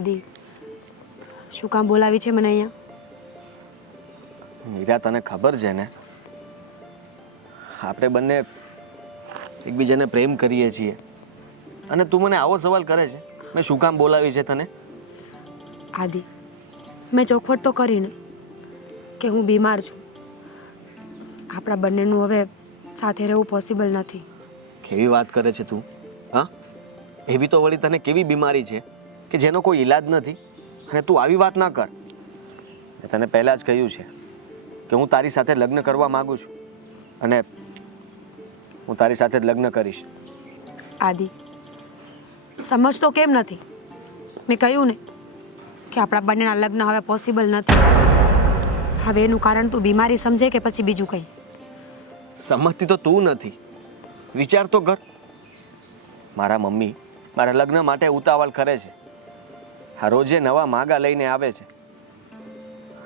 આદિ, શું કામ બોલાવી છે મને અહીંયા? મીરા, તને ખબર છે ને, આપણે બંને એકબીજાને પ્રેમ કરીએ છીએ અને તું મને આવો સવાલ કરે છે? મેં શું કામ બોલાવી છે તને? આદિ, મેં ચોખવટ તો કરીને કે હું બીમાર છું. આપણા બંનેનું હવે સાથે રહેવું પોસિબલ નથી. કેવી વાત કરે છે તું? હા, એવી તો વળી તને કેવી બીમારી છે કે જેનો કોઈ ઈલાજ નથી અને તું આવી વાત ના કર. મેં તને પહેલાં જ કહ્યું છે કે હું તારી સાથે લગ્ન કરવા માંગુ છું અને હું તારી સાથે જ લગ્ન કરીશ. આદિ, સમજતો કેમ નથી? મેં કહ્યું ને કે આપણા બંનેના લગ્ન હવે પોસિબલ નથી. હવે એનું કારણ તું બીમારી સમજે કે પછી બીજું કંઈ? સમજતી તો તું નથી. વિચાર તો કર. મારા મમ્મી મારા લગ્ન માટે ઉતાવળ કરે છે. આ રોજે નવા માગા લઈને આવે છે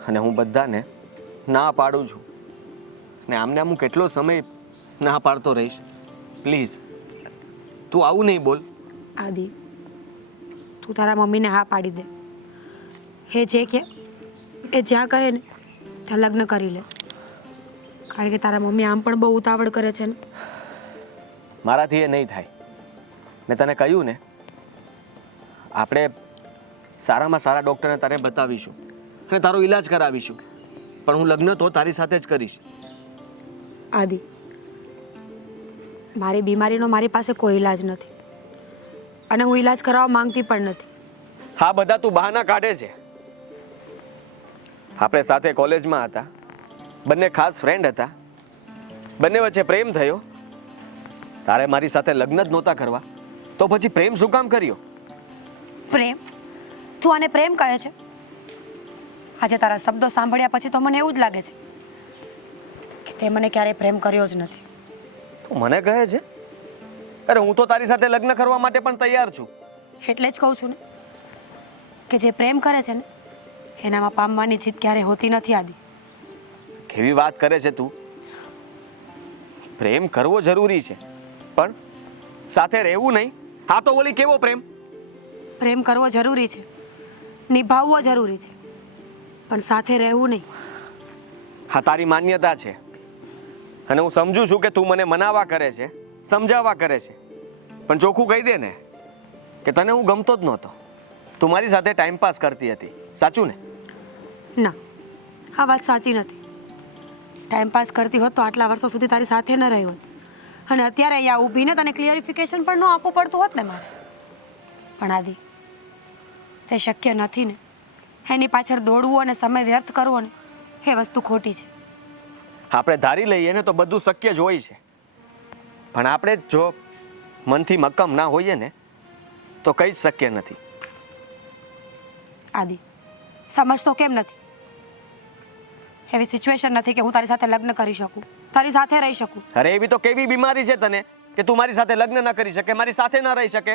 અને હું બધાને ના પાડું છું. ને આમને હું કેટલો સમય ના પાડતો રહીશ? પ્લીઝ તું આવું નહીં બોલ. આદિ, તું તારા મમ્મીને હા પાડી દે. એ જે કે એ જ્યાં કહે ને ત્યાં લગ્ન કરી લે. કારણ કે તારા મમ્મી આમ પણ બહુ ઉતાવળ કરે છે ને. મારાથી એ નહીં થાય. મેં તને કહ્યું ને, આપણે સારામાં સારા ડૉક્ટરને તારે બતાવીશું અને તારો ઈલાજ કરાવીશું, પણ હું લગ્ન તો તારી સાથે જ કરીશ. આદિ, મારી બીમારીનો મારી પાસે કોઈ ઈલાજ નથી અને હું ઈલાજ કરાવવા માંગતી પણ નથી. હા, બધા તું બહાના કાઢે છે. આપણે સાથે કોલેજમાં હતા, બંને ખાસ ફ્રેન્ડ હતા, બંને વચ્ચે પ્રેમ થયો. તારે મારી સાથે લગ્ન જ નહોતા કરવા તો પછી પ્રેમ શું કામ કર્યો? પ્રેમ? તું આને પ્રેમ કહે છે? આજે તારા શબ્દો સાંભળ્યા પછી તો મને એવું જ લાગે છે કે તે મને ક્યારેય પ્રેમ કર્યો જ નથી. તું મને કહે છે? અરે, હું તો તારી સાથે લગ્ન કરવા માટે પણ તૈયાર છું. એટલે જ કહું છું ને કે જે પ્રેમ કરે છે ને એનામાં પામવાની જીત ક્યારેય હોતી નથી. આદિ, કેવી વાત કરે છે તું? પ્રેમ કરવો જરૂરી છે પણ સાથે રહેવું નહીં. હા તો ઓલી કેવો પ્રેમ? પ્રેમ કરવો જરૂરી છે, નિભાવવો જરૂરી છે, પણ સાથે રહેવું નહીં. હા, તારી માન્યતા છે અને હું સમજુ છું કે તું મને મનાવા કરે છે, સમજાવવા કરે છે, પણ ચોખ્ખું કહી દે ને કે તને હું ગમતો જ નહોતો. તું મારી સાથે ટાઈમ પાસ કરતી હતી, સાચું ને? ના, આ વાત સાચી નથી. ટાઈમ પાસ કરતી હોત તો આટલા વર્ષો સુધી તારી સાથે ન રહી હોત અને અત્યારે અહીંયા ઊભીને તને ક્લિયરિફિકેશન પણ ન આપવું પડતું હોત ને મારે. પણ આદિ, જે શક્ય નથી ને એની પાછળ દોડવું અને સમય વ્યર્થ કરવો ને એ વસ્તુ ખોટી છે. આપણે ધારી લઈએ ને તો બધું શક્ય જ હોય છે, પણ આપણે જો મનથી મક્કમ ના હોઈએ ને તો કંઈ જ શક્ય નથી. આદિ, સમજતો કેમ નથી? એવી સિચ્યુએશન નથી કે હું તારી સાથે લગ્ન કરી શકું, તારી સાથે રહી શકું. અરે, એવી તો કેવી બીમારી છે તને કે તું મારી સાથે લગ્ન ના કરી શકે, મારી સાથે ના રહી શકે?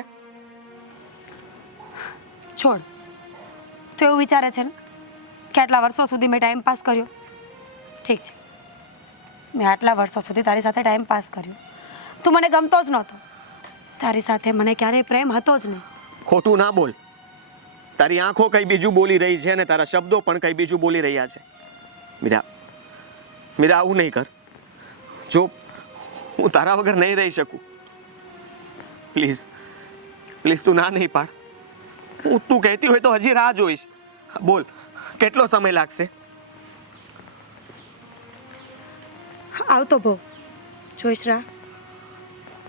છોડ. તું એવું વિચારે છે ને કે આટલા વર્ષો સુધી મેં ટાઈમ પાસ કર્યો? ઠીક છે, મેં આટલા વર્ષો સુધી તારી સાથે ટાઈમ પાસ કર્યો. તું મને ગમતો જ નહોતો. તારી સાથે મને ક્યારેય પ્રેમ હતો જ નહીં. ખોટું ના બોલ. તારી આંખો કઈ બીજું બોલી રહી છે અને તારા શબ્દો પણ કઈ બીજું બોલી રહ્યા છે. મીરા, મીરા, આવું નહીં કર. જો હું તારા વગર નહીં રહી શકું, પ્લીઝ પ્લીઝ તું ના નહીં પાડ. હું તું કહેતી હોય તો હજી રાહ જોઈશ. બોલ, કેટલો સમય લાગશે? આવતો બહુ જોઈશ રાહ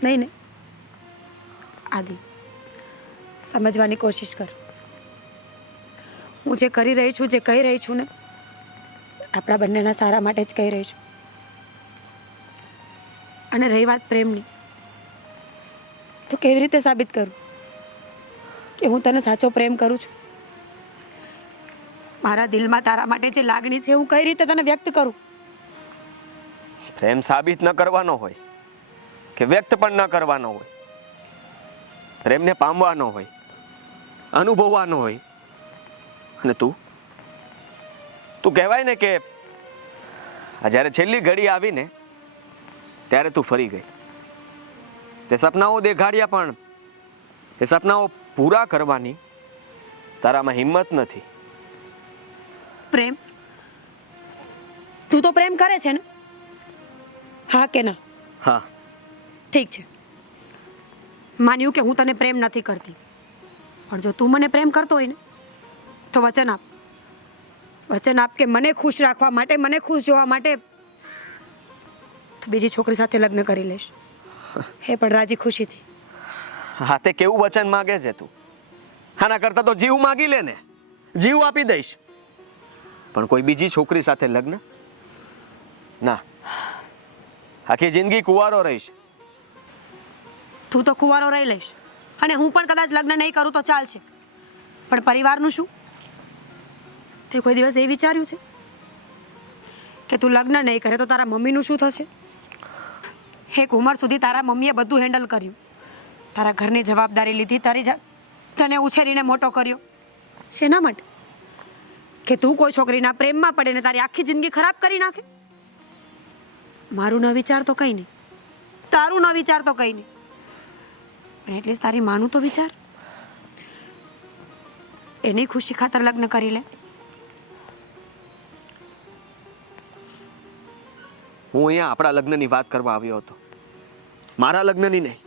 નહીં ને? આદિ, સમજવાની કોશિશ કર. હું જે કરી રહી છું, જે કહી રહી છું ને, આપણા બંનેના સારા માટે જ કહી રહી છું. અને રહી વાત પ્રેમની, તો કેવી રીતે સાબિત કરું કે હું તને સાચો પ્રેમ કરું છું? મારા દિલમાં તારા માટે જે લાગણી છે હું કઈ રીતે તને વ્યક્ત કરું? પ્રેમ સાબિત ન કરવાનો હોય કે વ્યક્ત પણ ન કરવાનો હોય. પ્રેમને પામવાનો હોય, અનુભવવાનો હોય. અને તું કહેવાય ને કે જ્યારે છેલ્લી ઘડી આવી ને ત્યારે તું ફરી ગઈ. તે સપનાઓ દેખાડ્યા પણ એ સપનાઓ પૂરા કરવાની તારામાં હિંમત નથી. પ્રેમ? તું તો પ્રેમ કરે છે ને? હા કે ના? હા. ઠીક છે, માન્યું કે હું તને પ્રેમ નથી કરતી, પણ જો તું મને પ્રેમ કરતો હોય ને તો વચન આપ. વચન આપ કે મને ખુશ રાખવા માટે, મને ખુશ જોવા માટે તું બીજી છોકરી સાથે લગ્ન કરી લઈશ, એ પણ રાજી ખુશીથી. હા, તે કેવું વચન માગે છે તું? આના કરતા તો જીવ માગી લે ને, જીવ આપી દઈશ. પણ કોઈ બીજી છોકરી સાથે લગ્ન ના, આખી જિંદગી કુંવારો રહીશ. તું તો કુંવારો રહી લઈશ અને હું પણ કદાચ લગ્ન નહીં કરું તો ચાલશે, પણ પરિવારનું શું? તે કોઈ દિવસ એ વિચાર્યું છે કે તું લગ્ન નહીં કરે તો તારા મમ્મીનું શું થશે? એક ઉંમર સુધી તારા મમ્મીએ બધું હેન્ડલ કર્યું, તારા ઘરની જવાબદારી લીધી, તને ઉછેરીને મોટો કર્યો. શેના માટે? કે તું કોઈ છોકરીના પ્રેમમાં પડે ને તારી આખી જિંદગી ખરાબ કરી નાખે? મારું ન વિચાર તો કંઈ નહીં, તારું ન વિચાર તો કંઈ નહીં, પણ એટલીસ્ટ તારી માનું તો વિચાર. એની ખુશી ખાતર લગ્ન કરી લે. હું અહીંયા આપણા લગ્નની વાત કરવા આવ્યો હતો, મારા લગ્નની નહીં.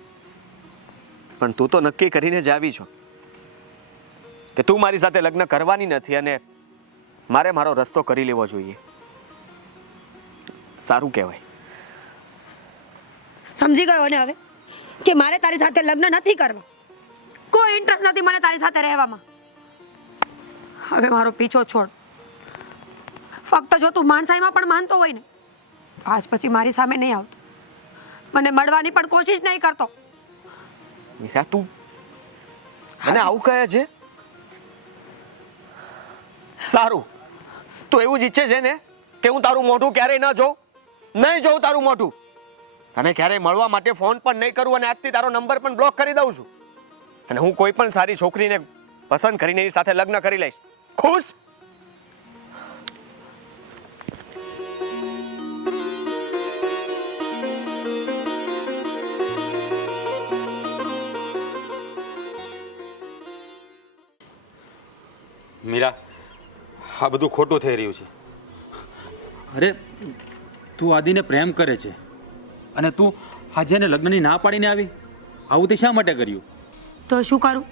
પણ તું તો નક્કી કરીને જ આવી છો કે તું મારી સાથે લગ્ન કરવાની નથી અને મારે મારો રસ્તો કરી લેવો જોઈએ. સારું કહેવાય. સમજી ગયો ને હવે કે મારે તારી સાથે લગ્ન નથી કરવા? કોઈ ઇન્ટરેસ્ટ નથી મને તારી સાથે રહેવામાં. હવે મારો પીછો છોડ. ફક્ત જો તું માણસાઈમાં પણ માનતો હોય ને તો આજ પછી મારી સામે નહીં આવતો, મને મળવાની પણ કોશિશ નહીં કરતો. મીરા, તું મને આવું કહે છે? સારું, તું એવું જ ઈચ્છે છે ને કે હું તારું મોઢું ક્યારેય ન જોઉં? નહીં જોઉં તારું મોઢું. તને ક્યારેય મળવા માટે ફોન પણ નહીં કરું અને આજથી તારો નંબર પણ બ્લોક કરી દઉં છું. અને હું કોઈ પણ સારી છોકરીને પસંદ કરીને એની સાથે લગ્ન કરી લઈશ. ખુશ? મીરા, આ બધું ખોટું થઈ રહ્યું છે. અરે, તું આદિને પ્રેમ કરે છે અને તું આજે એને લગ્નની ના પાડીને આવી. આવું તે શા માટે કર્યું? તો શું કરું?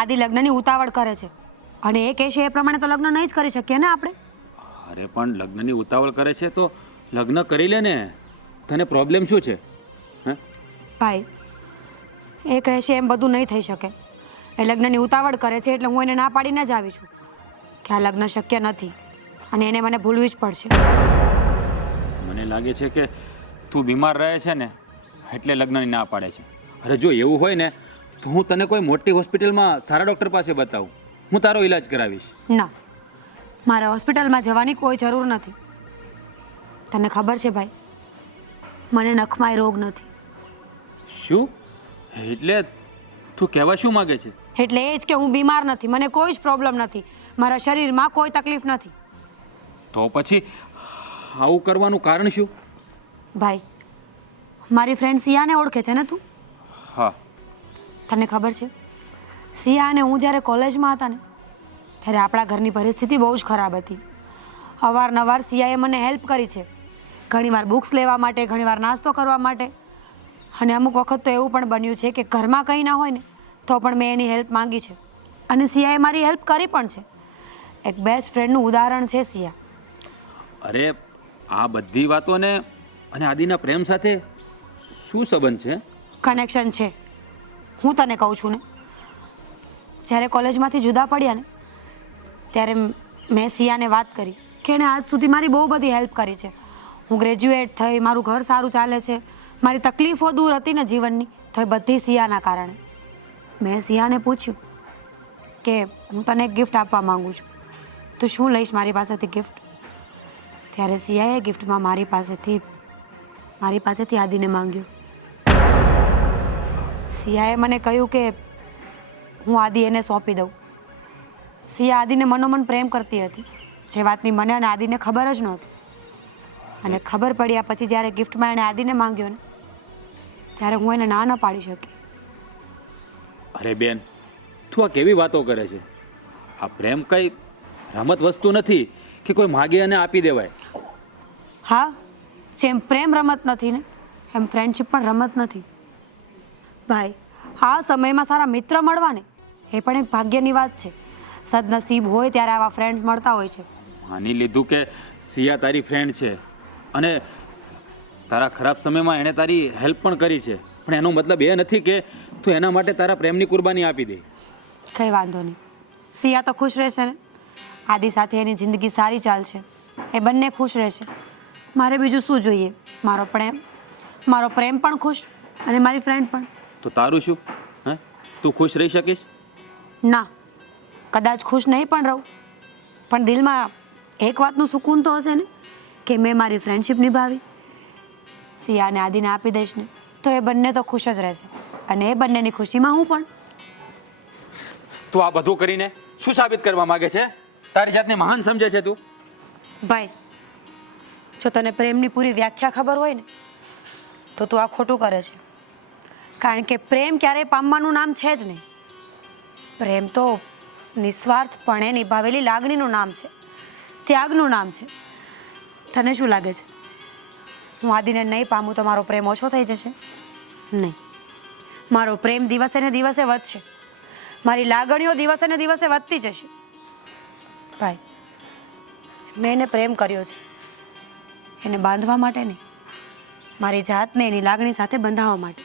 આદિ લગ્નની ઉતાવળ કરે છે અને એ કહેશે એ પ્રમાણે તો લગ્ન નહીં જ કરી શકીએ ને આપણે. અરે પણ લગ્નની ઉતાવળ કરે છે તો લગ્ન કરી લે ને. તને પ્રોબ્લેમ શું છે? હે ભાઈ, એ કહેશે એમ બધું નહીં થઈ શકે. એ લગ્નની ઉતાવળ કરે છે એટલે હું એને ના પાડીને જ આવી છું કે આ લગ્ન શક્ય નથી અને એને મને ભૂલવી જ પડશે. મને લાગે છે કે તું બીમાર રહે છે ને એટલે લગ્નની ના પાડે છે. અરે જો એવું હોય ને તો હું તને કોઈ મોટી હોસ્પિટલમાં સારા ડૉક્ટર પાસે બતાવું, હું તારો ઈલાજ કરાવીશ. ના, મારે હોસ્પિટલમાં જવાની કોઈ જરૂર નથી. તને ખબર છે ભાઈ, મને નખમાં રોગ નથી. શું? એટલે તું કહેવા શું માગે છે? એટલે એ જ કે હું બીમાર નથી, મને કોઈ જ પ્રોબ્લેમ નથી, મારા શરીરમાં કોઈ તકલીફ નથી. તો પછી આવું કરવાનું કારણ શું? ભાઈ, મારી ફ્રેન્ડ સિયાને ઓળખે છે ને તું? હા. તને ખબર છે, સિયા અને હું જ્યારે કોલેજમાં હતા ને ત્યારે આપણા ઘરની પરિસ્થિતિ બહુ જ ખરાબ હતી. અવારનવાર સિયાએ મને હેલ્પ કરી છે, ઘણીવાર બુક્સ લેવા માટે, ઘણીવાર નાસ્તો કરવા માટે, અને અમુક વખત તો એવું પણ બન્યું છે કે ઘરમાં કંઈ ના હોય ને તો પણ મેં એની હેલ્પ માંગી છે અને સિયાએ મારી હેલ્પ કરી પણ છે. એક બેસ્ટ ફ્રેન્ડનું ઉદાહરણ છે સિયા. અરે આ બધી વાતોને અને આદિના પ્રેમ સાથે શું સંબંધ છે? કનેક્શન છે. હું તને કહું છું ને, જ્યારે કોલેજમાંથી જુદા પડ્યા ને ત્યારે મેં સિયાને વાત કરી કે એણે આજ સુધી મારી બહુ બધી હેલ્પ કરી છે. હું ગ્રેજ્યુએટ થઈ, મારું ઘર સારું ચાલે છે, મારી તકલીફો દૂર હતી ને જીવનની, તો એ બધી સિયાના કારણે. મેં સિયાને પૂછ્યું કે હું તને એક ગિફ્ટ આપવા માંગુ છું, તું શું લઈશ મારી પાસેથી ગિફ્ટ? ત્યારે સિયાએ ગિફ્ટમાં મારી પાસેથી આદિને માંગ્યું. સિયાએ મને કહ્યું કે હું આદિ એને સોંપી દઉં. સિયા આદિને મનોમન પ્રેમ કરતી હતી, જે વાતની મને અને આદિને ખબર જ નહોતી. અને ખબર પડ્યા પછી જ્યારે ગિફ્ટમાં એણે આદિને માંગ્યો ને ત્યારે હું એને ના ન પાડી શકી. અરે બેન, તું આ કેવી વાતો કરે છે? આ પ્રેમ કઈ રમત વસ્તુ નથી કે કોઈ માગે અને આપી દેવાય. હા, જેમ પ્રેમ રમત નથી ને એમ ફ્રેન્ડશિપ પણ રમત નથી ભાઈ. આ સમયમાં સારા મિત્ર મળવા ને એ પણ એક ભાગ્યની વાત છે. સદનસીબ હોય ત્યારે આવા ફ્રેન્ડ્સ મળતા હોય છે. માની લીધું કે સિયા તારી ફ્રેન્ડ છે અને તારા ખરાબ સમયમાં એણે તારી હેલ્પ પણ કરી છે, પણ એનો મતલબ એ નથી કે તું એના માટે તારા પ્રેમની કુરબાની આપી દે. કંઈ વાંધો નહીં, સિયા તો ખુશ રહેશે ને. આદિ સાથે એની જિંદગી સારી ચાલશે, એ બંને ખુશ રહેશે. મારે બીજું શું જોઈએ? મારો પ્રેમ પણ ખુશ અને મારી ફ્રેન્ડ પણ. તો તારું શું? હે, તું ખુશ રહી શકીશ? ના, કદાચ ખુશ નહીં પણ રહું, પણ દિલમાં એક વાતનું સુકૂન તો હશે ને કે મેં મારી ફ્રેન્ડશિપ નિભાવી. સિયા અને આદિને આપી દઈશ ને તો એ બંને તો ખુશ જ રહેશે અને એ બંનેની ખુશીમાં હું પણ. તું આ બધું કરીને શું સાબિત કરવા માંગે છે? તારી જાતને મહાન સમજે છે તું? ભાઈ, જો તને પ્રેમની પૂરી વ્યાખ્યા ખબર હોય ને તો તું આ ખોટું કરે છે. કારણ કે પ્રેમ ક્યારેય પામવાનું નામ છે જ નહીં. પ્રેમ તો નિસ્વાર્થપણે નિભાવેલી લાગણીનું નામ છે, ત્યાગનું નામ છે. તને શું લાગે છે હું આદિને નહીં પામું તો મારો પ્રેમ ઓછો થઈ જશે? નહીં, મારો પ્રેમ દિવસે ને દિવસે વધશે. મારી લાગણીઓ દિવસે ને દિવસે વધતી જશે. ભાઈ, મેં એને પ્રેમ કર્યો છે, એને બાંધવા માટે નહીં, મારી જાતને એની લાગણી સાથે બંધાવવા માટે.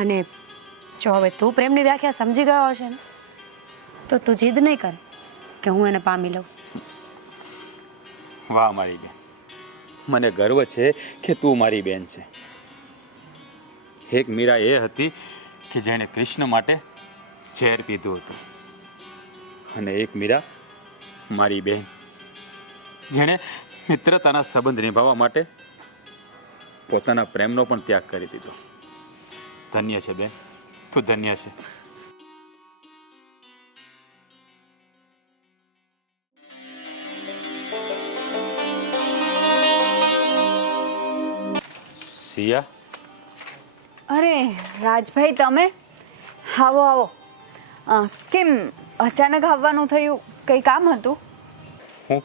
અને જો હવે તું પ્રેમની વ્યાખ્યા સમજી ગયો હશે ને તો તું જીદ નહીં કર કે હું એને પામી લઉં. વાહ મારી બેન, મને ગર્વ છે કે તું મારી બેન છે. એક મીરા એ હતી કે જેણે કૃષ્ણ માટે ઝેર પીધું હતું, અને એક મીરા મારી બેન જેણે મિત્રતાના સંબંધ નિભાવવા માટે પોતાના પ્રેમનો પણ ત્યાગ કરી દીધો. ધન્ય છે બેન, તું ધન્ય છે. સિયા, અરે રાજભાઈ, તમે આવો આવો. કેમ અચાનક આવવાનું થયું? કંઈ કામ હતું? હું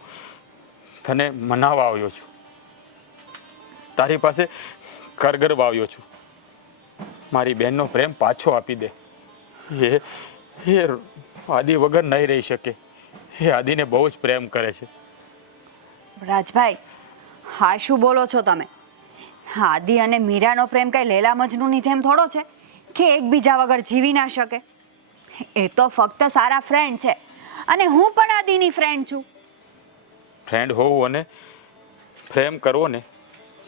તને મનાવવા આવ્યો છું, તારી પાસે કરગરવા આવ્યો છું. મારી બહેનનો પ્રેમ પાછો આપી દે. એ આદિ વગર નહીં રહી શકે. એ આદિને બહુ જ પ્રેમ કરે છે. રાજભાઈ, હા શું બોલો છો તમે? આદિ અને મીરાનો પ્રેમ કઈ લેલા મજનુની જેમ થોડો છે કે એકબીજા વગર જીવી ના શકે. એ તો ફક્ત સારા ફ્રેન્ડ છે અને હું પણ આદિની ફ્રેન્ડ છું. ફ્રેન્ડ હોવું અને પ્રેમ કરવો ને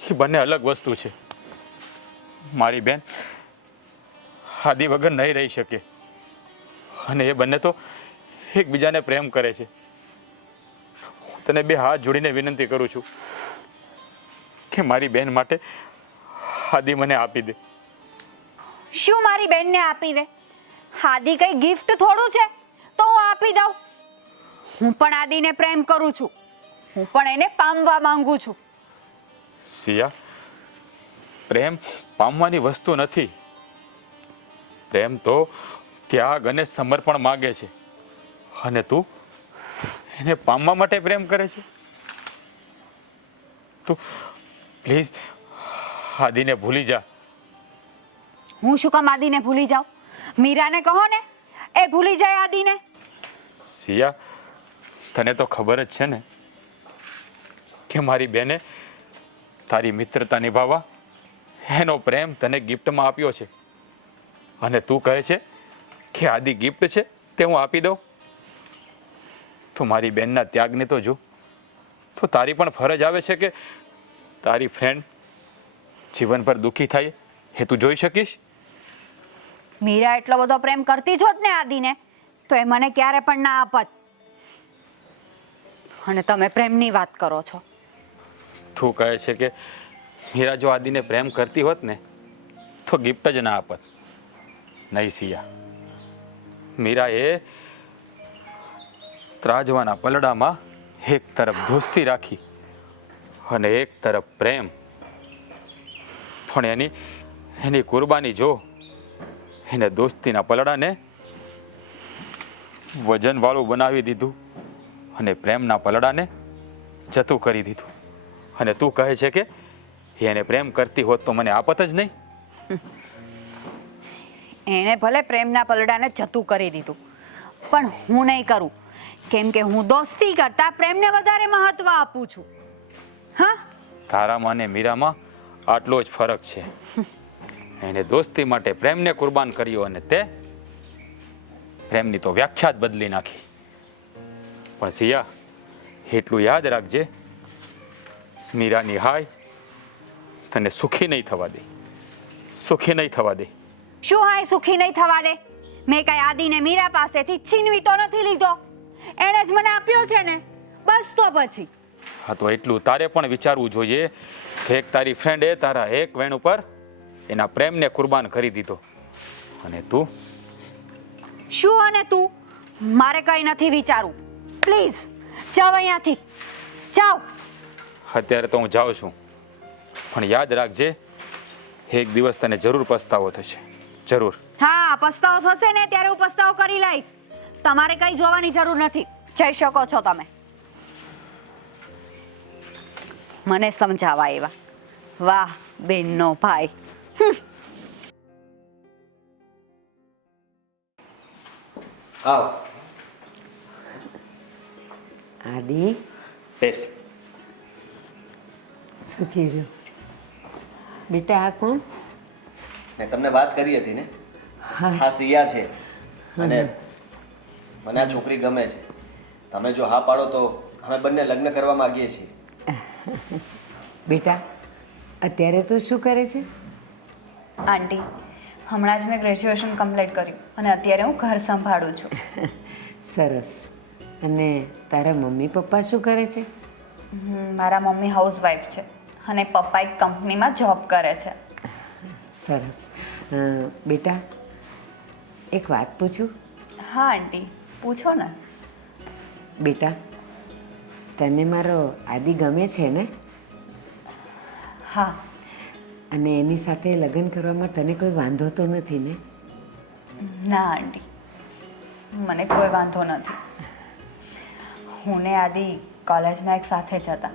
એ બંને અલગ વસ્તુ છે. મારી બેન આદિ વગર નહીં રહી શકે અને એ બંને તો એકબીજાને પ્રેમ કરે છે. હું તને બે હાથ જોડીને વિનંતી કરું છું કે મારી બેન માટે આદિ મને આપી દે. શું મારી બેનને આપી દે? આદિ કઈ ગિફ્ટ થોડું છે તો હું આપી દઉં? હું પણ આદિને પ્રેમ કરું છું, હું પણ એને પામવા માંગુ છું. સિયા, પ્રેમ પામવાની વસ્તુ નથી. પ્રેમ તો ત્યાગ અને સમર્પણ માગે છે, અને તું એને પામવા માટે પ્રેમ કરે છે. તું પ્લીઝ આદિને ભૂલી જા. હું શું કામ આદિને ભૂલી જાઉં? મીરાને કહો ને, એ ભૂલી જાય આદિને. સિયા, તને તો ખબર જ છે ને કે મારી બેને તારી મિત્રતા નિભાવવા એનો પ્રેમ તને ગિફ્ટમાં આપ્યો છે, અને તું કહે છે કે આદિ ગિફ્ટ છે તે હું આપી દઉં? તું મારી બેનના ત્યાગને તો જો. તો તારી પણ ફરજ આવે છે કે તારી ફ્રેન્ડ જીવનભર દુઃખી થાય એ તું જોઈ શકીશ? મીરા એટલો બધો પ્રેમ કરતી જ હોત ને આદિને તો એ મને ક્યારે પણ ના આપત. અને તમે પ્રેમની વાત કરો છો. તું કહે છે કે મીરા જો આદિને પ્રેમ કરતી હોત ને તો ગિફ્ટ જ ના આપત. નહીં સિયા, મીરા એ ત્રાજવાના પલડામાં એક તરફ દોસ્તી રાખી અને એક તરફ પ્રેમ, પણ એની કુરબાની જો એને દોસ્તીના પલડાને વજનવાળું બનાવી દીધું અને પ્રેમના પલડાને જતું કરી દીધું. અને તું કહે છે કે એને પ્રેમ કરતી હોત તો મને આપત જ નહીં. એણે ભલે પ્રેમના પલડાને જતું કરી દીધું, પણ હું નહીં કરું, કેમ કે હું દોસ્તી કરતા પ્રેમને વધારે મહત્વ આપું છું. હા, તારામાં અને મીરામાં આટલો જ ફરક છે. એણે દોસ્તી માટે પ્રેમને કુરબાન કર્યો અને તે પ્રેમની તો વ્યાખ્યા જ બદલી નાખી. પણ સિયા, એટલું યાદ રાખજે, મીરાની હાય તને સુખી નહીં થવા દે, સુખી નહીં થવા દે. શું હાય સુખી નહીં થવા દે? મેં કઈ આદિને મીરા પાસેથી છીનવી તો નથી લીધો, એણે જ મને આપ્યો છે ને, બસ. તો પછી હા, તો એટલું તારે પણ વિચારવું જોઈએ કે એક તારી ફ્રેન્ડે તારા એક વેણ ઉપર એના પ્રેમને કુરબાન કરી દીધો અને તું. શું અને તું? મારે કઈ નથી વિચારવું. પ્લીઝ જાઓ અહીંયાથી, જાઓ. અત્યારે તો હું જાઉં છું, પણ યાદ રાખજે, એક દિવસ તને જરૂર પસ્તાવો થશે, જરૂર. હા, પસ્તાવો થશે ને ત્યારે હું પસ્તાવો કરી લઈશ. તમારે કઈ જોવાની જરૂર નથી, જઈ શકો છો તમે. મને સમજાવા એવા. વાહ બેનનો ભાઈ. આવ આદિ, બેસ. સુખી રહ્યો બેટા. આ કોણ? મેં તમને વાત કરી હતી ને, હા. આ સિયા છે અને મને આ છોકરી ગમે છે. તમે જો હા પાડો તો અમે બંને લગ્ન કરવા માંગીએ છીએ. બેટા, અત્યારે તું શું કરે છે? આંટી, હમણાં જ મેં ગ્રેજ્યુએશન કમ્પ્લીટ કર્યું અને અત્યારે હું ઘર સંભાળું છું. સરસ. અને તારા મમ્મી પપ્પા શું કરે છે? મારા મમ્મી હાઉસવાઈફ છે અને પપ્પા એક કંપનીમાં જોબ કરે છે. સરસ. બેટા, એક વાત પૂછું? હા આંટી, પૂછો ને. બેટા, તને મારો આદિ ગમે છે ને? હા. અને એની સાથે લગ્ન કરવામાં તને કોઈ વાંધો તો નથી ને? ના આંટી, મને કોઈ વાંધો નથી. હું ને આદિ કોલેજમાં એક સાથે જ હતા,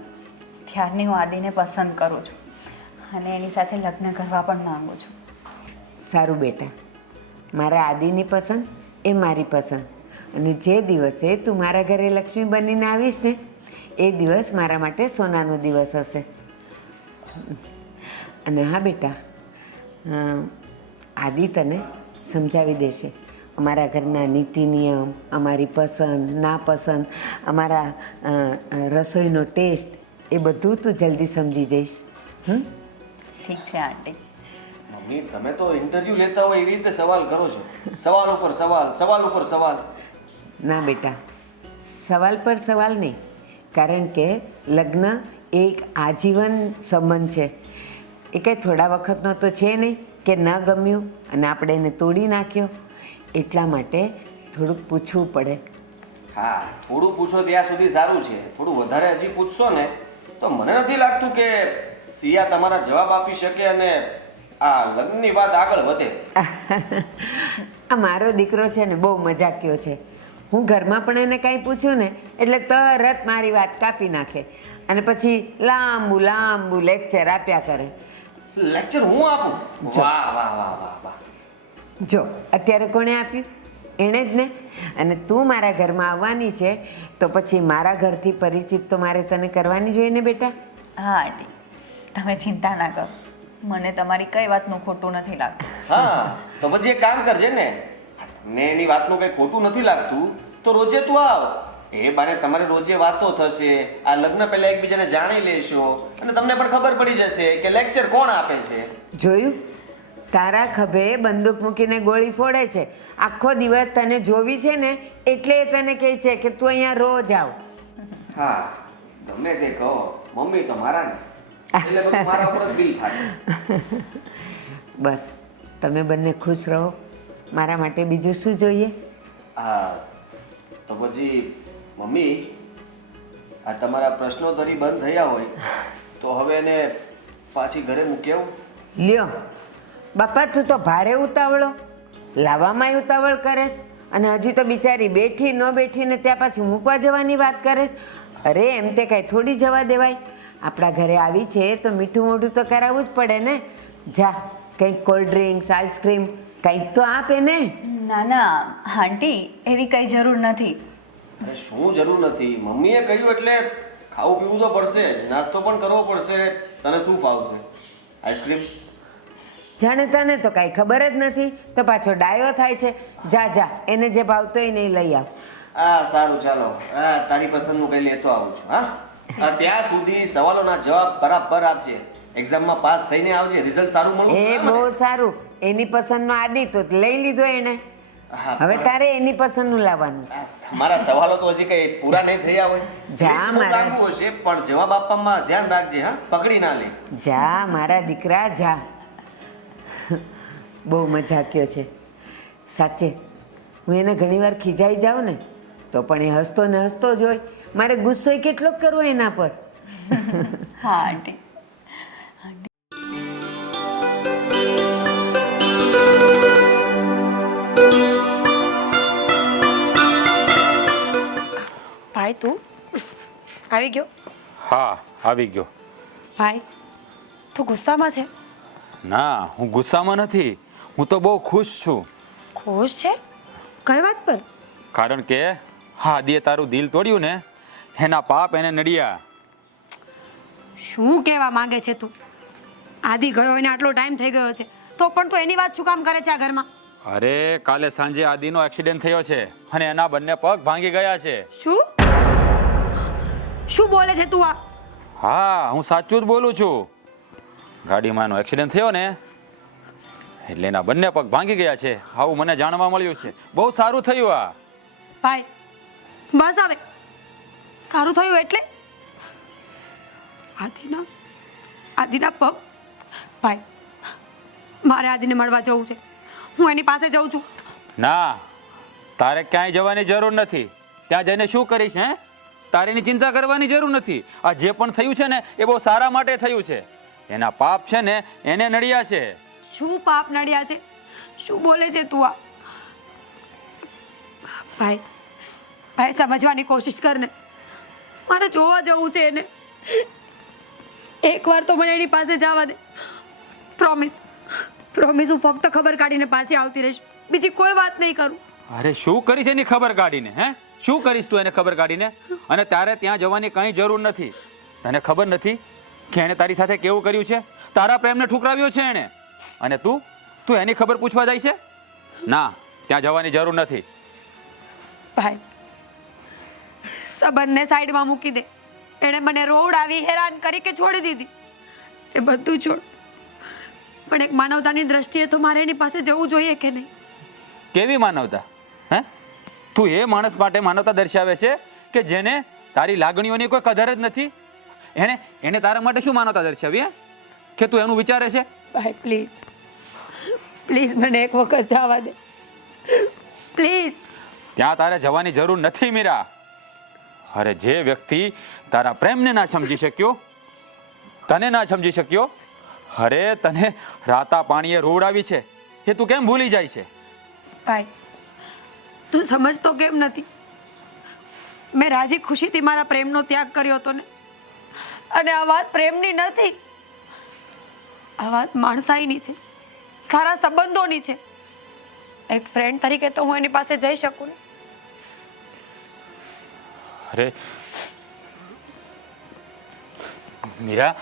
ત્યારની હું આદિને પસંદ કરું છું અને એની સાથે લગ્ન કરવા પણ માંગુ છું. સારું બેટા, મારા આદિની પસંદ એ મારી પસંદ. અને જે દિવસે તું મારા ઘરે લક્ષ્મી બનીને આવીશ ને, એ દિવસ મારા માટે સોનાનો દિવસ હશે. અને હા બેટા, આદિ તને સમજાવી દેશે અમારા ઘરના નીતિ નિયમ, અમારી પસંદ નાપસંદ, અમારા રસોઈનો ટેસ્ટ, એ બધું તું જલ્દી સમજી જઈશ. ઠીક છે આંટી. મમ્મી, તમે તો ઇન્ટરવ્યુ લેતા હોય એવી રીતે સવાલ કરો છો. સવાલ ઉપર સવાલ, સવાલ ઉપર સવાલ. ના બેટા, સવાલ પર સવાલ નહીં, કારણ કે લગ્ન એક આજીવન સંબંધ છે. એ કંઈ થોડા વખતનો તો છે નહીં કે ન ગમ્યું અને આપણે એને તોડી નાખ્યો. એટલા માટે થોડુંક પૂછવું પડે. હા, થોડું પૂછો ત્યાં સુધી સારું છે. થોડું વધારે હજી પૂછશો ને તો મને નથી લાગતું કે સિયા તમારા જવાબ આપી શકે અને આ લગ્નની વાત આગળ વધે. આ મારો દીકરો છે ને, બહુ મજાકિયો છે. હું ઘરમાં પણ એને કાંઈ પૂછ્યું ને એટલે તરત મારી વાત કાપી નાખે અને પછી લાંબુ લાંબુ લેક્ચર આપ્યા કરે. લેક્ચર હું આપું? વાહ વાહ વાહ વાહ વાહ. જો અત્યારે કોણે આપ્યું? એણે જ ને. અને તું મારા ઘરમાં આવવાની છે તો પછી મારા ઘરથી પરિચિત તો મારે તને કરવાની જોઈએ ને બેટા. હા આંટી, તમે ચિંતા ના કરો, મને તમારી કઈ વાતનું ખોટું નથી લાગતું. હા, તો પછી એક કામ કરજે ને, ને એની વાતનું કંઈ ખોટું નથી લાગતું તો રોજે તું આવ. એ બાને તમારે રોજે વાતો થશે, આ લગ્ન પહેલા એકબીજાને જાણી લેશો અને તમને પણ ખબર પડી જશે કે લેક્ચર કોણ આપે છે. જોયું? તારા ખભે બંદૂક મૂકીને ગોળી ફોડે છે. આખો દિવસ તને જોવી છે ને એટલે એ તને કહે છે કે તું અહીંયા રોજ આવ. હા, ગમે તે કહો, મમ્મી તો મારા ને, એટલે બધું મારા ઉપર જ બિલ ફાટે. બસ તમે બંને ખુશ રહો. મારા માટે બીજું શું જોઈએ? હા, તો પછી મમ્મી, આ તમારા પ્રશ્નોત્તરી બંધ થયા હોય તો હવે એને પાછી ઘરે મૂકી આવું. લ્યો બાપા, તું તો ભારે ઉતાવળો, લાવવામાં ઉતાવળ કરે. અને હજી તો બિચારી બેઠી ન બેઠીને ત્યાં પાછી મૂકવા જવાની વાત કરે છે. અરે એમ તે કાંઈ થોડી જવા દેવાય. આપણા ઘરે આવી છે તો મીઠું મોઢું તો કરાવવું જ પડે ને. જા કંઈક કોલ્ડ ડ્રિંક્સ આઈસ્ક્રીમ કંઈક તો આપે ને. ના ના આંટી એવી કંઈ જરૂર નથી. અરે શું જરૂર નથી, મમ્મીએ કહ્યું એટલે ખાવું પીવું તો પડશે, નાસ્તો પણ કરવો પડશે. તને શું ફાવશે? આઈસ્ક્રીમ? જાણે તને તો કાંઈ ખબર જ નથી તો પાછો ડાયો થાય છે. જા જા એને જે ભાવતો હોય નહીં લઈ આવ. હા સારું, ચાલો. હા, તારી પસંદનું કંઈ લેતો આવું છું. હા, ત્યાં સુધી સવાલોના જવાબ બરાબર આપજે. એક્ઝામમાં પાસ થઈને આવજે, રિઝલ્ટ સારું મળવું એ જોઈએ મને. બહુ સારું. એની પસંદનો આદિ તો લઈ લીધો એને. હા, હવે તારે એની પસંદનું લાવવાનું છે. મારા સવાલો તો હજી કઈ પૂરા નહીં થયા હોય. જા લિસ્ટ બહુ મારા. લાંબુ હશે પણ જવાબ આપવામાં ધ્યાન રાખજે. હા, પકડી ના લે. જા મારા દીકરા જા. બહુ મજાક્યો છે સાચે. હું એને ઘણીવાર ખીજાઈ જાઉં ને તો પણ એ હસતો ને હસતો જ હોય. મારે ગુસ્સો કેટલો કરવો એના પર. હા આંટી. ભાઈ તું આવી ગયો? હા આવી ગયો. ભાઈ તું ગુસ્સામાં છે? ના, હું ગુસ્સામાં નથી, હું તો બહુ ખુશ છું. ખુશ છે? કઈ વાત પર? કારણ કે હા આદિએ તારું દિલ તોડ્યું ને, એના પાપ એને નડ્યા. શું કહેવા માંગે છે તું? આદિ ગયો એને આટલો ટાઈમ થઈ ગયો છે તો પણ તું એની વાત શું કામ કરે છે આ ઘરમાં? અરે કાલે સાંજે આદિનો એક્સિડન્ટ થયો છે અને એના બંને પગ ભાંગી ગયા છે. શું શું બોલે છે તું આ? હા, હું સાચું જ બોલું છું. ગાડીમાં એનો એક્સિડન્ટ થયો ને એટલે એના બંને પગ ભાંગી ગયા છે, આવું મને જાણવા મળ્યું છે. બહુ સારું થયું આ. ભાઈ બસ હવે. સારું થયું એટલે? આદિના પગ? ભાઈ મારે આદિને મળવા જવું છે, હું એની પાસે જઉં છું. ના, તારે ક્યાંય જવાની જરૂર નથી. ત્યાં જઈને શું કરીશ? હે, તારે એની ચિંતા કરવાની જરૂર નથી. આ જે પણ થયું છે ને એ બહુ સારા માટે થયું છે. એના પાપ છે ને એને નડ્યા છે. શું પાપ નડ્યા છે? શું બોલે છે તું આ? ભાઈ ભાઈ સમજવાની કોશિશ કર ને. મારે જોવા જવું છે એને. એકવાર તો મને એની પાસે જવા દે. પ્રોમિસ પ્રોમિસ, હું ફક્ત ખબર કાઢીને પાછી આવતી રહીશ, બીજી કોઈ વાત નહીં કરું. અરે શું કરીશ એની ખબર કાઢીને? હે, શું કરીશ તું એને ખબર કાઢીને? અને તારે ત્યાં જવાની કંઈ જરૂર નથી. તને ખબર નથી કે એણે તારી સાથે કેવું કર્યું છે? તારા પ્રેમને ઠુકરાવ્યો છે એણે. અને તું એની ખબર પૂછવા જાય છે? ના, ત્યાં જવાની જરૂર નથી. ભાઈ સંબંધને સાઈડમાં મૂકી દે. એણે મને રોડ આવી હેરાન કરી કે છોડી દીધી, એ બધું છોડ. પણ એક માનવતાની દ્રષ્ટિએ તો મારે એની પાસે જવું જોઈએ કે નહીં? કેવી માનવતા? હે, તું એ માણસ માટે માનવતા દર્શાવે છે કે જેને તારી લાગણીઓની કોઈ કદર જ નથી? એને તારા માટે શું માનવતા દર્શાવી? હે, કે તું એનું વિચારે છે? ભાઈ પ્લીઝ પ્લીઝ મને એક વખત જવા દે પ્લીઝ. ત્યાં તારે જવાની જરૂર નથી મીરા. અરે જે વ્યક્તિ તારા પ્રેમને ના સમજી શક્યો, તને ના સમજી શક્યો, અરે તને રાતા પાણીએ રોવડાવી છે, એ તું કેમ ભૂલી જાય છે? ભાઈ તું સમજતો કેમ નથી? મેં રાજી ખુશીથી મારા પ્રેમનો ત્યાગ કર્યો હતો ને. અને આ વાત પ્રેમની નથી, આ વાત માણસાઈની છે, સારા સંબંધોની છે. એક ફ્રેન્ડ તરીકે તો હું એની પાસે જઈ શકું ને. અરે મીરા,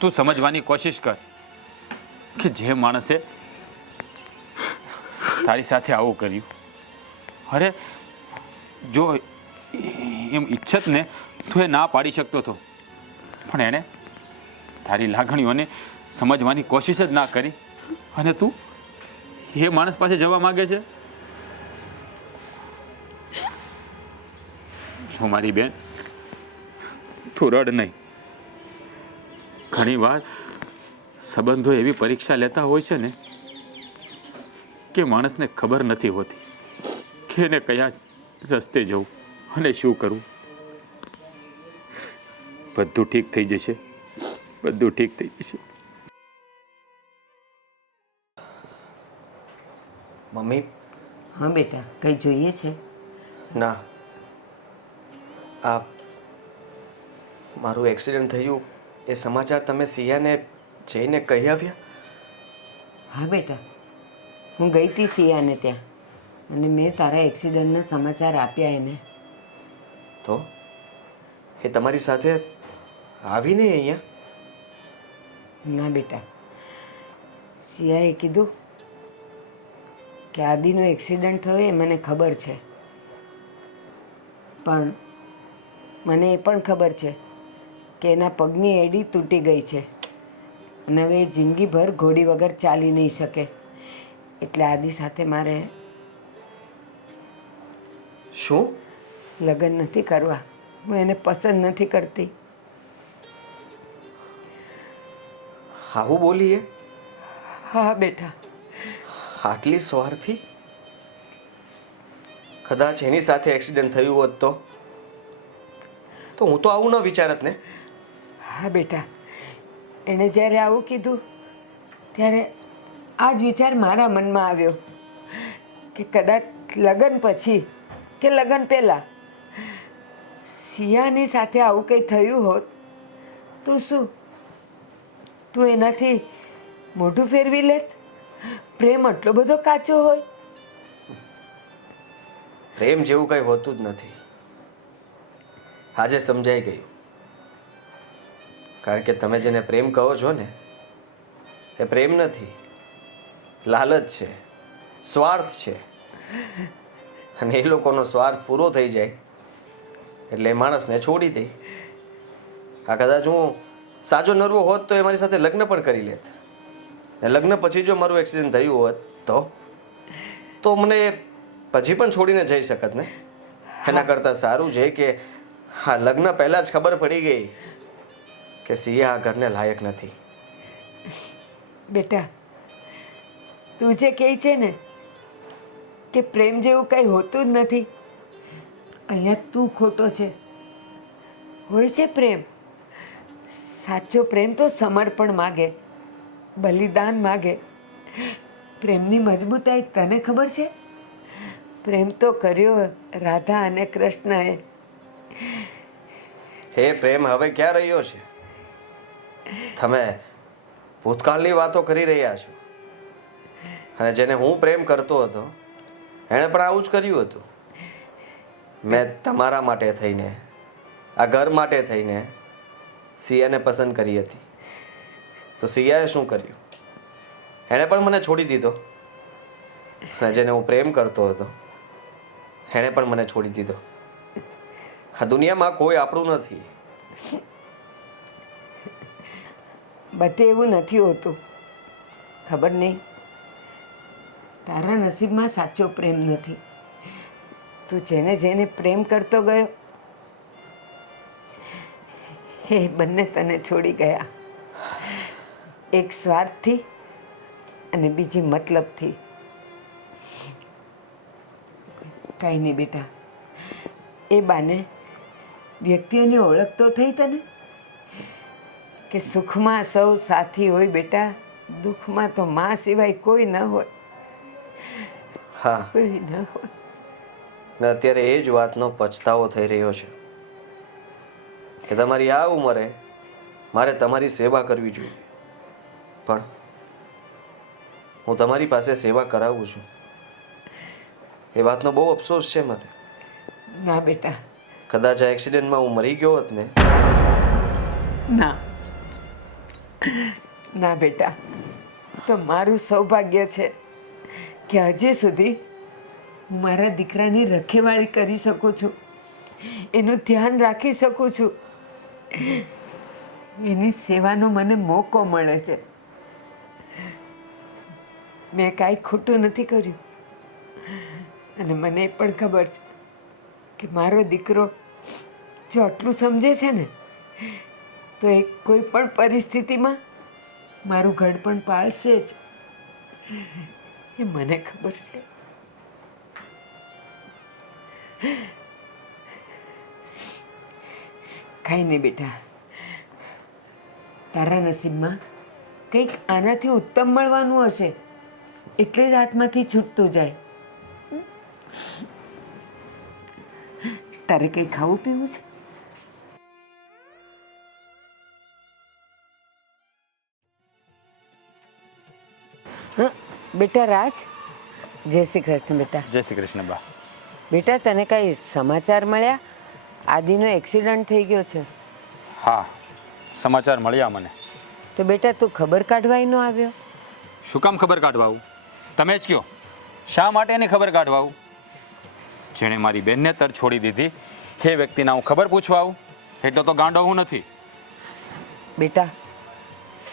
તું સમજવાની કોશિશ કર કે જે માણસે તારી સાથે આવું કર્યું, અરે જો એમ ઈચ્છત ને તો એ ના પાડી શકતો હતો, પણ એણે તારી લાગણીઓને સમજવાની કોશિશ જ ના કરી અને તું એ માણસ પાસે જવા માંગે છે. જો મારી બેન, તું રડ નહીં. ઘણી વાર સંબંધો એવી પરીક્ષા લેતા હોય છે ને કે માણસને ખબર નથી હોતી કે એને કયા રસ્તે જવું અને શું કરવું. બધું ઠીક થઈ જશે, બધું ઠીક થઈ જશે. મમ્મી, હા બેટા, કંઈ જોઈએ છે? ના, આ મારું એક્સિડન્ટ થયું એ સમાચાર તમે સિયાને જઈને કહી આવ્યા? હા બેટા, હું ગઈ હતી સિયાને ત્યાં અને મેં તારા એક્સિડન્ટના સમાચાર આપ્યા એને. તો એ તમારી સાથે આવીને અહીંયા? ના બેટા, સિયાએ કીધું કે આદિનો એક્સિડન્ટ થયો એ મને ખબર છે, પણ મને એ પણ ખબર છે કે એના પગની એડી તૂટી ગઈ છે અને હવે એ જિંદગીભર ઘોડી વગર ચાલી નહીં શકે. એટલે આદિ સાથે મારે શું? લગ્ન નથી કરવા. હું એને પસંદ નથી કરતી. આવું બોલીએ? હા બેટા. આટલી સ્વાર્થી? કદાચ એની સાથે એક્સિડન્ટ થયું હોત તો હું તો આવું ન વિચારત ને. હા બેટા, એણે જ્યારે આવું કીધું ત્યારે આ જ વિચાર મારા મનમાં આવ્યો કે કદાચ લગ્ન પછી કે લગ્ન પહેલાં સિયાની સાથે આવું કંઈ થયું હોત તો શું તું એનાથી મોઢું ફેરવી લેત? પ્રેમ આટલો બધો કાચો હોય? પ્રેમ જેવું કંઈ હોતું જ નથી. આજે સમજાઈ ગયું. કારણ કે તમે જેને પ્રેમ કહો છો ને એ પ્રેમ નથી, લાલચ છે, સ્વાર્થ છે. અને એ લોકોનો સ્વાર્થ પૂરો થઈ જાય એટલે એ માણસને છોડી દે. આ કદાચ હું સાજો નરવો હોત તો એ મારી સાથે લગ્ન પણ કરી લેત. ને લગ્ન પછી જો મારું એક્સિડન્ટ થયું હોત તો મને પછી પણ છોડીને જઈ શકત ને. એના કરતાં સારું છે કે હા, લગ્ન પહેલાં જ ખબર પડી ગઈ કે સિયા આ ઘરને લાયક નથી. બેટા, તું જે કહે છે ને કે પ્રેમ જેવું કંઈ હોતું જ નથી, અહીંયા તું ખોટો છે. હોય છે પ્રેમ. સાચો પ્રેમ તો સમર્પણ માગે, બલિદાન માગે. પ્રેમની મજબૂતાઈ તને ખબર છે? પ્રેમ તો કર્યો રાધા અને કૃષ્ણએ. હે પ્રેમ હવે ક્યાં રહ્યો છે? તમે ભૂતકાળની વાતો કરી રહ્યા છો. અને જેને હું પ્રેમ કરતો હતો એણે પણ આવું જ કર્યું હતું. મેં તમારા માટે થઈને, આ ઘર માટે થઈને સિયાને પસંદ કરી હતી. તો સિયાએ શું કર્યું? એણે પણ મને છોડી દીધો. અને જેને હું પ્રેમ કરતો હતો એણે પણ મને છોડી દીધો. આ દુનિયામાં કોઈ આપણું નથી. બધે એવું નથી હોતું. ખબર નહીં, તારા નસીબમાં સાચો પ્રેમ નથી. તું જેને જેને પ્રેમ કરતો ગયો એ બંને તને છોડી ગયા. એક સ્વાર્થથી અને બીજી મતલબથી. કાંઈ નહીં બેટા, એ બાને વ્યક્તિઓની ઓળખ તો થઈ તને કે સુખમાં સૌ સાથી હોય બેટા, દુઃખમાં તો માં સિવાય કોઈ ન હોય. હા, કોઈ ન હોય. ને અત્યારે એ જ વાતનો પછતાવો થઈ રહ્યો છે કે તમારી આ ઉંમરે મારે તમારી સેવા કરવી જોઈએ, પણ હું તમારી પાસે સેવા કરાવું છું. એ વાતનો બહુ અફસોસ છે મને. ના બેટા, કદાચ આ એક્સિડન્ટમાં હું મરી ગયો હોત ને. ના ના બેટા, તો મારું સૌભાગ્ય છે કે હજી સુધી હું મારા દીકરાની રખેવાળી કરી શકું છું, એનું ધ્યાન રાખી શકું છું. એની સેવાનો મને મોકો મળે છે. મેં કાંઈ ખોટું નથી કર્યું. અને મને એ પણ ખબર છે કે મારો દીકરો જો આટલું સમજે છે ને તો એ કોઈ પણ પરિસ્થિતિમાં મારું ઘડપણ પાળશે જ. એ મને ખબર છે. કાંઈ નહીં બેટા, તારા નસીબમાં કંઈક આનાથી ઉત્તમ મળવાનું હશે એટલે જ હાથમાંથી છૂટતું જાય. તારે કંઈ ખાવું પીવું છે? હા બેટા રાજ, જય શ્રી કૃષ્ણ બેટા. જય શ્રી કૃષ્ણ બા. બેટા તને કઈ સમાચાર મળ્યા? આદિનો એક્સિડન્ટ થઈ ગયો છે. હા, સમાચાર મળ્યા મને. તો બેટા તું ખબર કાઢવાય ન આવ્યો? શું કામ ખબર કાઢવા આવું? તમે જ કહો, શા માટે એની ખબર કાઢવા આવું? જેણે મારી બેનને તર છોડી દીધી એ વ્યક્તિના હું ખબર પૂછવા આવું? એટલો તો ગાંડો હું નથી. બેટા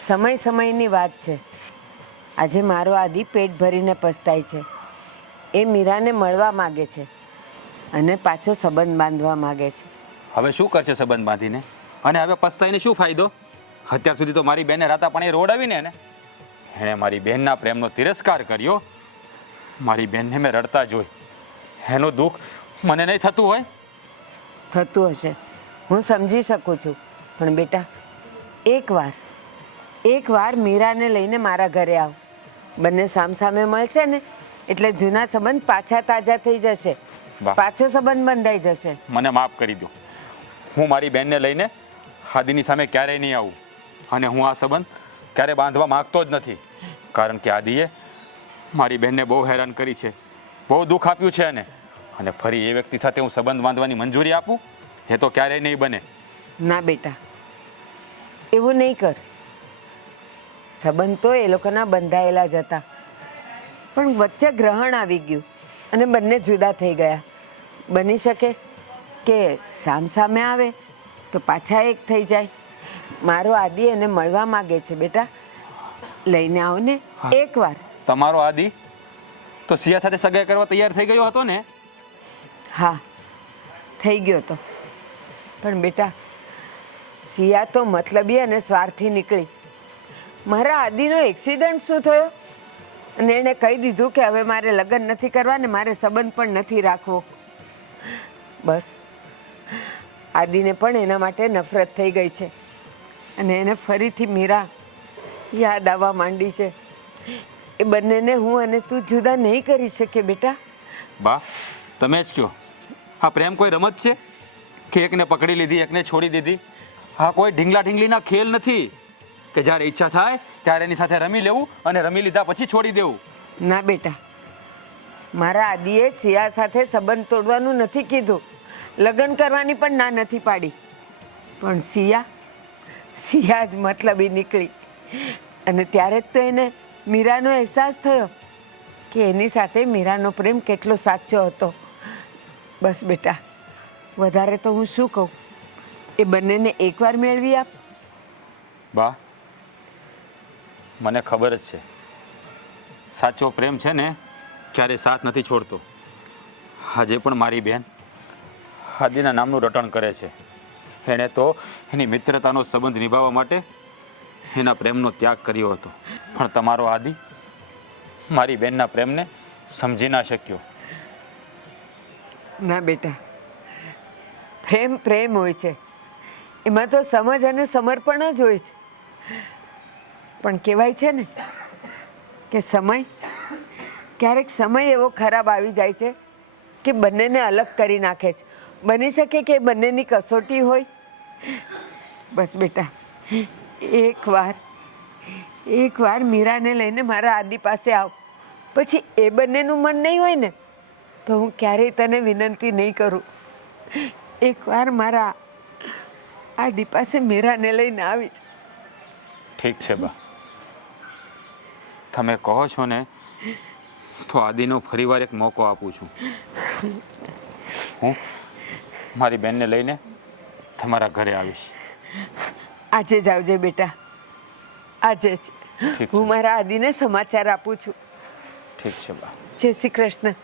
સમય સમયની વાત છે. આજે મારો આદિ પેટ ભરીને પસ્તાય છે. એ મીરાને મળવા માગે છે અને પાછો સંબંધ બાંધવા માગે છે. હવે શું કરશે સંબંધ બાંધીને? અને હવે પસ્તાઈને શું ફાયદો? અત્યાર સુધી તો મારી બેને રાતા પણ એ રોડાવીને ને એણે મારી બહેનના પ્રેમનો તિરસ્કાર કર્યો. મારી બહેનને મેં રડતા જોઈ. એનું દુઃખ મને નહીં થતું હોય? થતું હશે, હું સમજી શકું છું. પણ બેટા એકવાર મીરાને લઈને મારા ઘરે આવ. બંને સામસામે મળશે ને એટલે જૂના સંબંધ પાછા તાજા થઈ જશે. વાહ. પાછો સંબંધ બંધાઈ જશે. મને માફ કરી દો. હું મારી બહેનને લઈને આદિની સામે ક્યારેય નહીં આવું. અને હું આ સંબંધ ક્યારે બાંધવા માંગતો જ નથી. કારણ કે આદિએ મારી બહેનને બહુ હેરાન કરી છે, બહુ દુઃખ આપ્યું છે એને. અને ફરી એ વ્યક્તિ સાથે હું સંબંધ બાંધવાની મંજૂરી આપું એ તો ક્યારેય નહીં બને. ના બેટા, એવું નહીં કર. સંબંધ તો એ લોકોના બંધાયેલા જ હતા, પણ વચ્ચે ગ્રહણ આવી ગયું અને બંને જુદા થઈ ગયા. બની શકે કે સામસામે આવે તો પાછા એક થઈ જાય. મારો આદિ એને મળવા માગે છે બેટા, લઈને આવો ને એકવાર. તમારો આદિ તો સિયા સાથે સગાઈ કરવા તૈયાર થઈ ગયો હતો ને? હા થઈ ગયો તો, પણ બેટા સિયા તો મતલબી અને સ્વાર્થી નીકળી. મારા આદિનો એક્સિડન્ટ શું થયો અને એણે કહી દીધું કે હવે મારે લગ્ન નથી કરવા ને મારે સંબંધ પણ નથી રાખવો. બસ આદિને પણ એના માટે નફરત થઈ ગઈ છે અને એને ફરીથી મીરા યાદ આવવા માંડી છે. એ બંનેને હું અને તું જુદા નહીં કરી શકે બેટા. બા, તમે જ કહો, આ પ્રેમ કોઈ રમત છે કે એકને પકડી લીધી એકને છોડી દીધી? આ કોઈ ઢીંગલા ઢીંગલીના ખેલ નથી કે જ્યારે ઈચ્છા થાય ત્યારે એની સાથે રમી લેવું અને રમી લીધા પછી છોડી દેવું. ના બેટા, મારા આદિએ સિયા સાથે સંબંધ તોડવાનું નથી કીધું, લગ્ન કરવાની પણ ના નથી પાડી. પણ સિયા જ મતલબી નીકળી અને ત્યારે જ તો એને મીરાનો અહેસાસ થયો કે એની સાથે મીરાનો પ્રેમ કેટલો સાચો હતો. બસ બેટા, વધારે તો હું શું કહું, એ બંનેને એકવાર મેળવી આપ. બા, મને ખબર જ છે સાચો પ્રેમ છે ને ક્યારે સાથ નથી છોડતો. આજે પણ મારી બેન આદિના નામનું રટણ કરે છે. એણે તો એની મિત્રતાનો સંબંધ નિભાવવા માટે એના પ્રેમનો ત્યાગ કર્યો હતો. પણ તમારો આદિ મારી બેનના પ્રેમને સમજી ના શક્યો. ના બેટા, પ્રેમ હોય છે, એમાં તો સમજ અને સમર્પણ જ હોય છે. પણ કહેવાય છે ને કે ક્યારેક સમય એવો ખરાબ આવી જાય છે કે બંનેને અલગ કરી નાખે છે. બની શકે કે બંનેની કસોટી હોય. બસ બેટા, એકવાર મીરાને લઈને મારા આદિ પાસે આવ. પછી એ બંનેનું મન નહીં હોય ને તો હું ક્યારેય તને વિનંતી નહીં કરું. એકવાર મારા આદિ પાસે મીરાને લઈને આવી જ. ઠીક છે બા, તમે કહો છો ને તો આદિનો ફરીવાર એક મોકો આપું છું. હું મારી બેનને લઈને તમારા ઘરે આવીશ. આજે જ આવજે બેટા, આજે જ. ઠીક છે. હું મારા આદિને સમાચાર આપું છું. ઠીક છે બા. જય શ્રી કૃષ્ણ.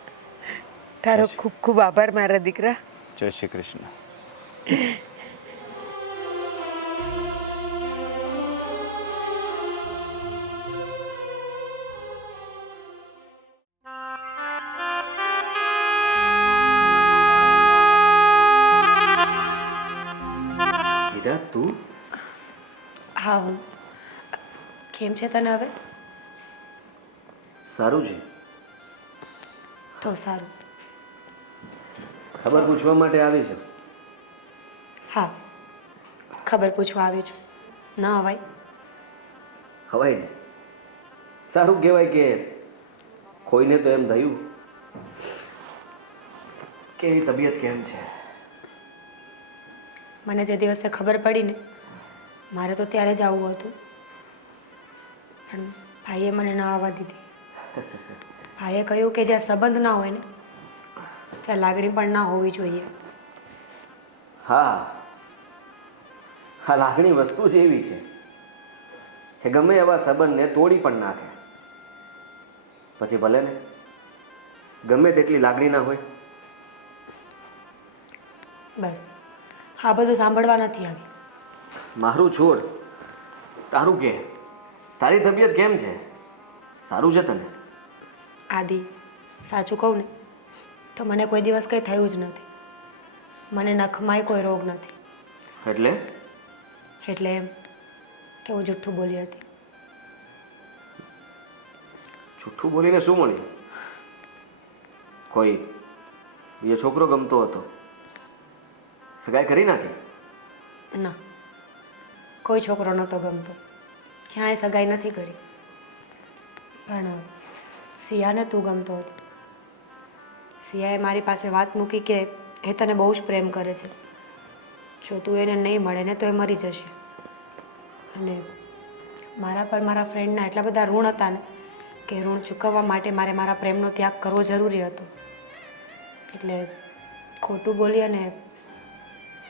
તારો ખૂબ ખૂબ આભાર મારા દીકરા. જય શ્રી કૃષ્ણ. તું હા હું. કેમ છે તને હવે? સારું છે. તો સારું. ખબર પૂછવા માટે આવી છે. હા, ખબર પૂછવા આવી છું. ન હવાય? હવાય ને. સારું કહેવાય કે કોઈને તો એમ થયું કે એની તબિયત કેમ છે. મને જે દિવસે ખબર પડી ને, મારે તો ત્યારે જ આવવું હતું, પણ ભાઈએ મને ના આવવા દીધી. ભાઈએ કહ્યું કે જ્યાં સંબંધ ના હોય ને, ત્યાં લાગણી પણ ના હોવી જોઈએ. હા, આ લાગણી વસ્તુ જ એવી છે કે ગમે એવા સંબંધને તોડી પણ નાખે. પછી ભલે ને ગમે તેટલી લાગણી ના હોય. બસ, આ બધું સાંભળવા નથી આવી. મારું છોડ, તારું કે તારી તબિયત કેમ છે? સારું છે તને? આદિ, સાચું કહું ને તો મને કોઈ દિવસ કંઈ થયું જ નથી. મને નખમાંય કોઈ રોગ નથી. એટલે એટલે એમ કે હું જુઠ્ઠું બોલી હતી. જુઠ્ઠું બોલીને શું મળ્યું? કોઈ બીજો છોકરો ગમતો હતો, સગાઈ કરી નાખી? ના, કોઈ છોકરો નહોતો ગમતો, ક્યાંય સગાઈ નથી કરી. પણ સિયાને તું ગમતો હતો. સિયાએ મારી પાસે વાત મૂકી કે એ તને બહુ જ પ્રેમ કરે છે, જો તું એને નહીં મળે ને તો એ મરી જશે. અને મારા પર મારા ફ્રેન્ડના એટલા બધા ઋણ હતા ને કે ઋણ ચૂકવવા માટે મારે મારા પ્રેમનો ત્યાગ કરવો જરૂરી હતો. એટલે ખોટું બોલી અને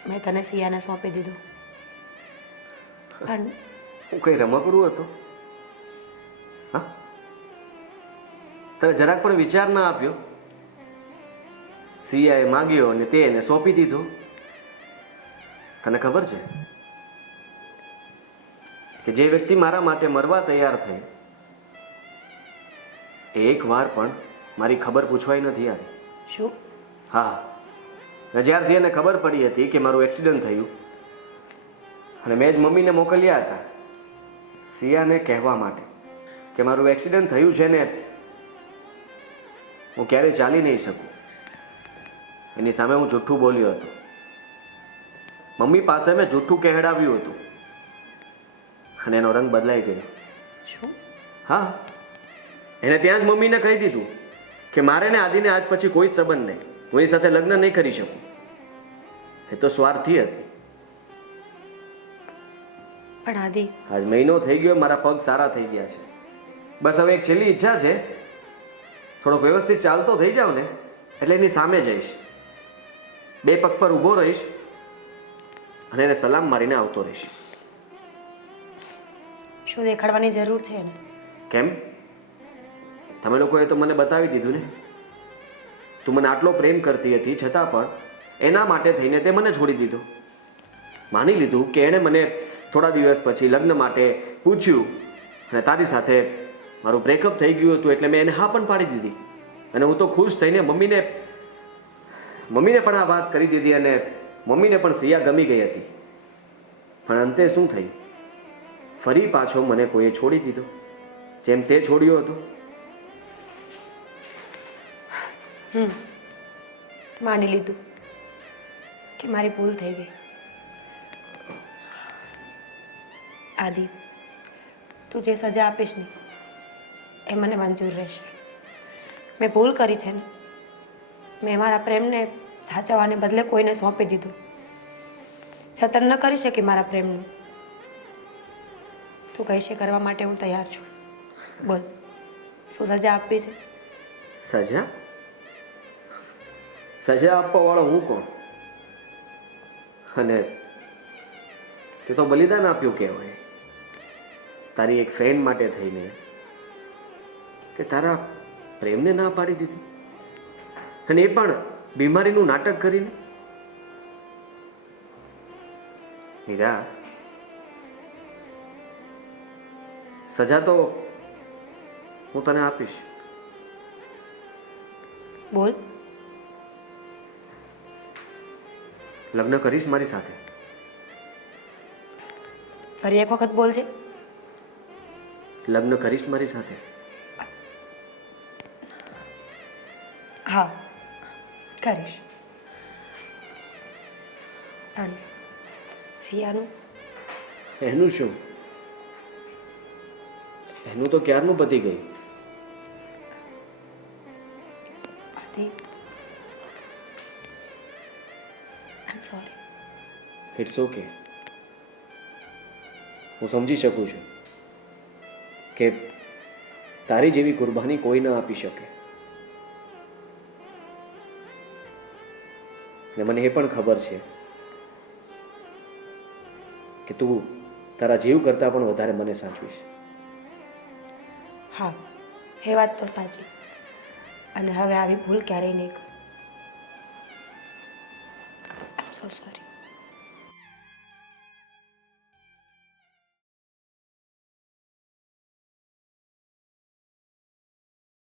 મેં તને સિયાને સોંપી દીધું. પણ હું કઈ રમકડું હતો? હા, તને જરાક પણ વિચાર ના આપ્યો? સિયાએ માંગ્યો અને તે એને સોંપી દીધો. તને ખબર છે કે જે વ્યક્તિ મારા માટે મરવા તૈયાર થઈ, એ એક વાર પણ મારી ખબર પૂછવાય નથી આવી. શું? હા, ને જ્યારથી એને ખબર પડી હતી કે મારું એક્સિડન્ટ થયું, અને મેં જ મમ્મીને મોકલ્યા હતા સિયાને કહેવા માટે કે મારું એક્સિડન્ટ થયું છે ને હું ક્યારેય ચાલી નહીં શકું, એની સામે હું જૂઠું બોલ્યો હતો. મમ્મી પાસે મેં જૂઠું કહેડાવ્યું હતું અને એનો રંગ બદલાઈ ગયો. શું? હા, એને ત્યાં જ મમ્મીને કહી દીધું કે મારે ને આદિને આજ પછી કોઈ સંબંધ નહીં, હું એની સાથે લગ્ન નહીં કરી શકું. એ તો સ્વાર્થી હતી. પણ આદિ, આજ મહિનો થઈ ગયો, મારા પગ સારા થઈ ગયા છે. બસ હવે એક છેલ્લી ઈચ્છા છે, થોડોક વ્યવસ્થિત ચાલતો થઈ જાવ ને એટલે એની સામે જઈશ, બે પગ પર ઊભો રહીશ અને એને સલામ મારીને આવતો રહીશ. શું દેખાડવાની જરૂર છે ને? કેમ? તમે લોકોએ તો મને બતાવી દીધું ને. તું મને આટલો પ્રેમ કરતી હતી છતાં પણ એના માટે થઈને તે મને છોડી દીધો. માની લીધું કે એણે મને થોડા દિવસ પછી લગ્ન માટે પૂછ્યું અને તારી સાથે મારું બ્રેકઅપ થઈ ગયું હતું એટલે મેં એને હા પણ પાડી દીધી. અને હું તો ખુશ થઈને મમ્મીને પણ આ વાત કરી દીધી અને મમ્મીને પણ સિયા ગમી ગઈ હતી. પણ અંતે શું થયું? ફરી પાછો મને કોઈએ છોડી દીધો, જેમ તે છોડ્યો હતો. માની લીધું કે મારી ભૂલ થઈ ગઈ. આદિ, તું જે સજા આપીશ ને એ મને મંજૂર રહેશે. મેં ભૂલ કરી છે ને, મેં મારા પ્રેમને સાચવવાને બદલે કોઈને સોંપી દીધું. છતન ન કરી શકી મારા પ્રેમનું. તું કહીશે કરવા માટે હું તૈયાર છું. બોલ, શું સજા આપવી છે? સજા? સજા આપવા વાળો હું કોણ? અને તે તો બલિદાન આપ્યું કહેવાય તારી એક ફ્રેન્ડ માટે થઈને, કે તારા પ્રેમને ના પાડી દીધી, અને એ પણ બીમારીનું નાટક કરીને. મીરા, સજા તો હું તને આપીશ. બોલ. લગ્ન કરીશ મારી સાથે? ફરી એક વખત બોલજે. લગ્ન કરીશ મારી સાથે? હા, કરીશ. પણ સિયાનું એનું શું? એનું તો ક્યારનું પતી ગયું. આદિ આઈ સોરી. It's okay. હું સમજી શકું છું કે તારી જેવી કુરબાની કોઈ ન આપી શકે. ને મને એ પણ ખબર છે કે તું તારા જીવ કરતાં પણ વધારે મને સાચવીશ. હા, એ વાત તો સાચી. અને હવે આવી ભૂલ ક્યારેય નહીં કરું. સો સોરી.